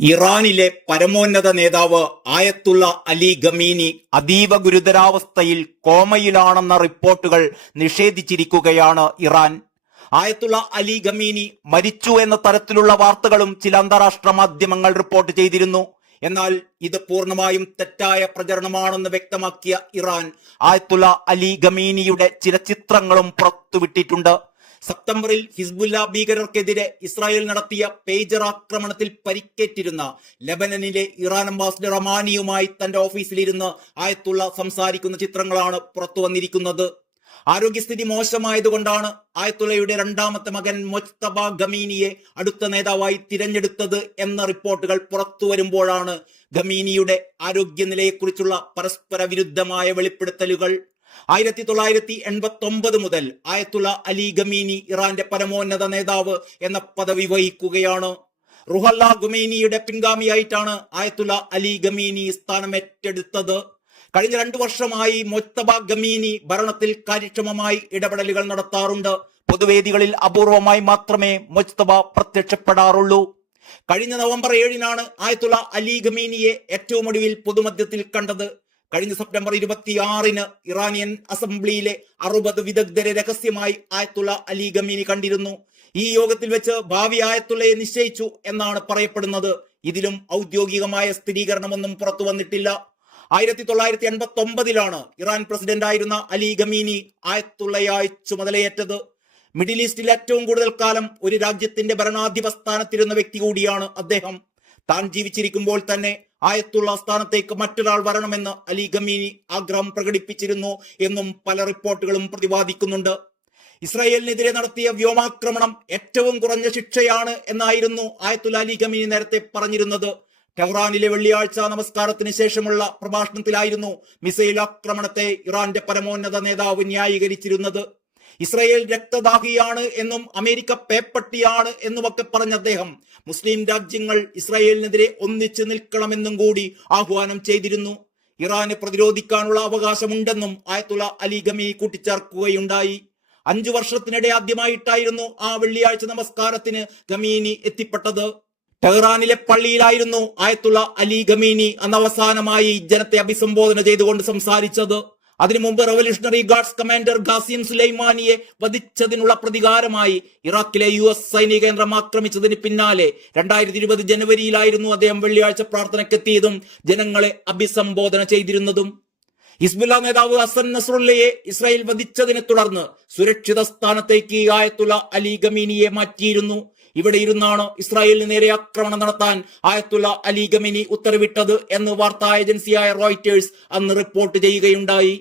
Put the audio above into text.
ഇറാനിലെ പരമോന്നത നേതാവ് ആയത്തുള്ള അലി ഖമീനി അതീവ ഗുരുതരാവസ്ഥയിൽ കോമയിലാണെന്ന റിപ്പോർട്ടുകൾ നിഷേധിച്ചിരിക്കുകയാണ് ഇറാൻ. ആയത്തുള്ള അലി ഖമീനി മരിച്ചു എന്ന തരത്തിലുള്ള വാർത്തകളും ചില അന്താരാഷ്ട്ര മാധ്യമങ്ങൾ റിപ്പോർട്ട് ചെയ്തിരുന്നു. എന്നാൽ ഇത് പൂർണ്ണമായും തെറ്റായ പ്രചരണമാണെന്ന് വ്യക്തമാക്കിയ ഇറാൻ ആയത്തുള്ള അലി ഖമീനിയുടെ ചില ചിത്രങ്ങളും പുറത്തുവിട്ടിട്ടുണ്ട്. സെപ്റ്റംബറിൽ ഹിസ്ബുല്ല ഭീകരർക്കെതിരെ ഇസ്രായേൽ നടത്തിയ പേജർ ആക്രമണത്തിൽ പരിക്കേറ്റിരുന്ന ലെബനനിലെ ഇറാൻ അംബാസിഡർ അമാനിയുമായി തന്റെ ഓഫീസിലിരുന്ന് ആയത്തുള്ള സംസാരിക്കുന്ന ചിത്രങ്ങളാണ് പുറത്തു വന്നിരിക്കുന്നത്. ആരോഗ്യസ്ഥിതി മോശമായതുകൊണ്ടാണ് ആയത്തുള്ളയുടെ രണ്ടാമത്തെ മകൻ മൊജ്തബ ഖമീനിയെ അടുത്ത നേതാവായി തിരഞ്ഞെടുത്തത് എന്ന റിപ്പോർട്ടുകൾ പുറത്തു വരുമ്പോഴാണ് ഖമീനിയുടെ ആരോഗ്യനിലയെക്കുറിച്ചുള്ള പരസ്പര വിരുദ്ധമായ വെളിപ്പെടുത്തലുകൾ. 1989 മുതൽ ആയത്തുള്ള അലി ഖമീനി ഇറാന്റെ പരമോന്നത നേതാവ് എന്ന പദവി വഹിക്കുകയാണ്. റുഹല്ല ഖമീനിയുടെ പിൻഗാമിയായിട്ടാണ് ആയത്തുള്ള അലി ഖമീനി സ്ഥാനമേറ്റെടുത്തത്. കഴിഞ്ഞ 2 വർഷമായി മൊജ്തബ ഖമീനി ഭരണത്തിൽ കാര്യക്ഷമമായി ഇടപെടലുകൾ നടത്താറുണ്ട്. പൊതുവേദികളിൽ അപൂർവമായി മാത്രമേ മൊജ്തബ പ്രത്യക്ഷപ്പെടാറുള്ളൂ. കഴിഞ്ഞ നവംബർ 7-നാണ് ആയത്തുള്ള അലി ഖമീനിയെ ഏറ്റവും ഒടുവിൽ പൊതുമധ്യത്തിൽ കണ്ടത്. കഴിഞ്ഞ സെപ്റ്റംബർ 26-ന് ഇറാനിയൻ അസംബ്ലിയിലെ 60 വിദഗ്ധരെ രഹസ്യമായി ആയത്തുള്ള അലി ഖമീനി കണ്ടിരുന്നു. ഈ യോഗത്തിൽ വെച്ച് ഭാവി ആയത്തുള്ളയെ നിശ്ചയിച്ചു എന്നാണ് പറയപ്പെടുന്നത്. ഇതിലും ഔദ്യോഗികമായ സ്ഥിരീകരണമൊന്നും പുറത്തു വന്നിട്ടില്ല. 1989-ലാണ് ഇറാൻ പ്രസിഡന്റായിരുന്ന അലി ഖമീനി ആയത്തുള്ളയായി ചുമതലയേറ്റത്. മിഡിൽ ഈസ്റ്റിൽ ഏറ്റവും കൂടുതൽ കാലം ഒരു രാജ്യത്തിന്റെ ഭരണാധിപ സ്ഥാനത്തിരുന്ന വ്യക്തി കൂടിയാണ് അദ്ദേഹം. താൻ ജീവിച്ചിരിക്കുമ്പോൾ തന്നെ ആയത്തുള്ള സ്ഥാനത്തേക്ക് മറ്റൊരാൾ വരണമെന്ന് അലി ഖമീനി ആഗ്രഹം പ്രകടിപ്പിച്ചിരുന്നു എന്നും പല റിപ്പോർട്ടുകളും പ്രതിപാദിക്കുന്നുണ്ട്. ഇസ്രായേലിനെതിരെ നടത്തിയ വ്യോമാക്രമണം ഏറ്റവും കുറഞ്ഞ ശിക്ഷയാണ് എന്നായിരുന്നു ആയത്തുള്ള അലി ഖമീനി നേരത്തെ പറഞ്ഞിരുന്നത്. ടെഹ്റാനിലെ വെള്ളിയാഴ്ച നമസ്കാരത്തിന് ശേഷമുള്ള പ്രഭാഷണത്തിലായിരുന്നു മിസൈൽ ആക്രമണത്തെ ഇറാന്റെ പരമോന്നത നേതാവ് ന്യായീകരിച്ചിരുന്നത്. ഇസ്രായേൽ രക്തദാഹിയാണ് എന്നും അമേരിക്ക പേപ്പട്ടിയാണ് എന്നുമൊക്കെ പറഞ്ഞ അദ്ദേഹം മുസ്ലിം രാജ്യങ്ങൾ ഇസ്രായേലിനെതിരെ ഒന്നിച്ചു നിൽക്കണമെന്നും കൂടി ആഹ്വാനം ചെയ്തിരുന്നു. ഇറാന് പ്രതിരോധിക്കാനുള്ള അവകാശമുണ്ടെന്നും ആയത്തുള്ള അലി ഖമീനി കൂട്ടിച്ചേർക്കുകയുണ്ടായി. 5 വർഷത്തിനിടെ ആദ്യമായിട്ടായിരുന്നു ആ വെള്ളിയാഴ്ച നമസ്കാരത്തിന് ഖമീനി എത്തിപ്പെട്ടത്. ടെഹ്റാനിലെ പള്ളിയിലായിരുന്നു ആയത്തുള്ള അലി ഖമീനി അന്ന് അവസാനമായി ജനത്തെ അഭിസംബോധന ചെയ്തുകൊണ്ട് സംസാരിച്ചത്. അതിനു മുമ്പ് റവല്യൂഷണറി ഗാർഡ്സ് കമാൻഡർ ഖാസിം സുലൈമാനിയെ വധിച്ചതിനുള്ള പ്രതികാരമായി ഇറാഖിലെ US സൈനിക കേന്ദ്രം ആക്രമിച്ചതിന് പിന്നാലെ 2020 ജനുവരിയിലായിരുന്നു അദ്ദേഹം വെള്ളിയാഴ്ച പ്രാർത്ഥനയ്ക്കെത്തിയതും ജനങ്ങളെ അഭിസംബോധന ചെയ്തിരുന്നതും. ഹിസ്ബുല്ല നേതാവ് ഹസൻ നസ്രുള്ളയെ ഇസ്രായേൽ വധിച്ചതിനെ തുടർന്ന് സുരക്ഷിത സ്ഥാനത്തേക്ക് ആയത്തുള്ള അലി ഖമീനിയെ മാറ്റിയിരുന്നു. ഇവിടെ ഇരുന്നാണ് ഇസ്രായേലിന് നേരെ ആക്രമണം നടത്താൻ ആയത്തുള്ള അലി ഖമീനി ഉത്തരവിട്ടത് എന്ന് വാർത്താ ഏജൻസിയായ റോയിറ്റേഴ്സ് അന്ന് റിപ്പോർട്ട് ചെയ്യുകയുണ്ടായി.